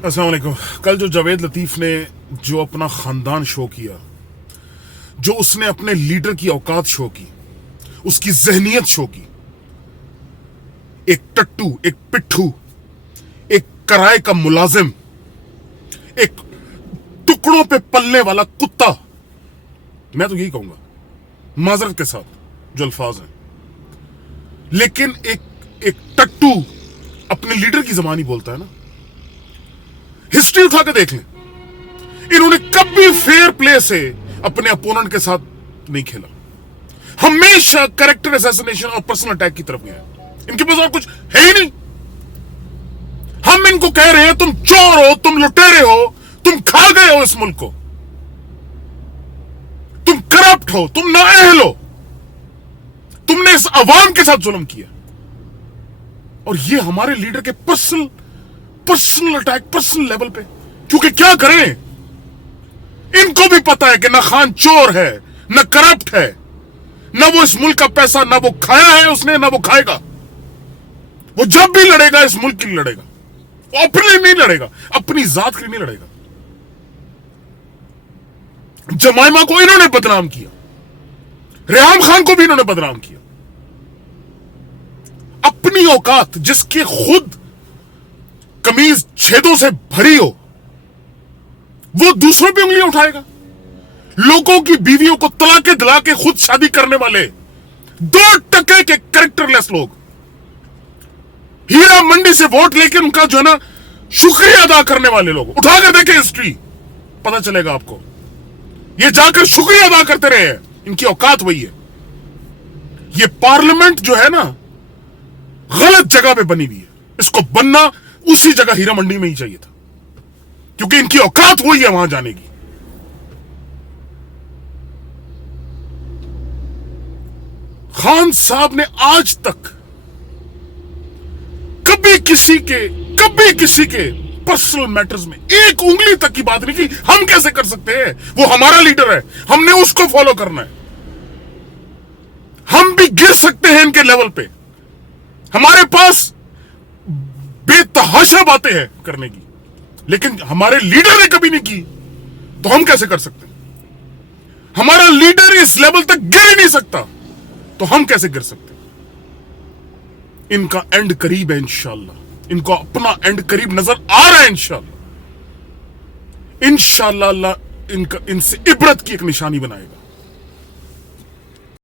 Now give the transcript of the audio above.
अस्सलाम वालेकुम। कल जो जावेद लतीफ ने जो अपना खानदान शो किया, जो उसने अपने लीडर की औकात शो की, उसकी जहनियत शो की, एक टट्टू, एक पिट्ठू, एक किराए का मुलाजिम, एक टुकड़ों पे पलने वाला कुत्ता, मैं तो यही कहूंगा माजरत के साथ जो अल्फाज हैं, लेकिन एक टट्टू अपने लीडर की जबानी बोलता है ना। हिस्ट्री उठा के देख लें, इन्होंने कभी फेयर प्ले से अपने अपोनेंट के साथ नहीं खेला, हमेशा कैरेक्टर असैसिनेशन और पर्सनल अटैक की तरफ गया। इनके पास और कुछ है ही नहीं। हम इनको कह रहे हैं तुम चोर हो, तुम लुटेरे हो, तुम खा गए हो इस मुल्क को, तुम करप्ट हो, तुम नाअहल हो, तुमने इस अवाम के साथ जुल्म किया। और ये हमारे लीडर के पर्सनल अटैक, पर्सनल लेवल पे। क्योंकि क्या करें, इनको भी पता है कि ना खान चोर है, ना करप्ट है, ना वो इस मुल्क का पैसा ना वो खाया है उसने, ना वो खाएगा। वो जब भी लड़ेगा इस मुल्क के लिए लड़ेगा, वो अपने लिए नहीं लड़ेगा, अपनी जात के लिए नहीं लड़ेगा। जमाइमा को इन्होंने बदनाम किया, रेहाम खान को भी इन्होंने बदनाम किया। अपनी औकात, जिसकी खुद कमीज छेदों से भरी हो, वो दूसरों पे उंगलियां उठाएगा। लोगों की बीवियों को तलाके दिला के खुद शादी करने वाले 2% के कैरेक्टरलेस लोग, हीरा मंडी से वोट लेके उनका जो है ना शुक्रिया अदा करने वाले लोग, उठाकर देखें हिस्ट्री, पता चलेगा आपको। ये जाकर शुक्रिया अदा करते रहे हैं, इनकी औकात वही है। ये पार्लियामेंट जो है ना गलत जगह पे बनी हुई है, इसको बनना उसी जगह हीरा मंडी में ही चाहिए था, क्योंकि इनकी औकात वही है वहां जाने की। खान साहब ने आज तक कभी किसी के पर्सनल मैटर्स में एक उंगली तक की बात नहीं की। हम कैसे कर सकते हैं, वो हमारा लीडर है, हमने उसको फॉलो करना है। हम भी गिर सकते हैं इनके लेवल पे, हमारे पास बेतहाशा बातें हैं करने की, लेकिन हमारे लीडर ने कभी नहीं की, तो हम कैसे कर सकते हैं? हमारा लीडर इस लेवल तक गिर ही नहीं सकता, तो हम कैसे गिर सकते हैं? इनका एंड करीब है इंशाल्लाह, इनको अपना एंड करीब नजर आ रहा है इंशाल्लाह। इंशाल्लाह अल्लाह इनसे इबरत की एक निशानी बनाएगा।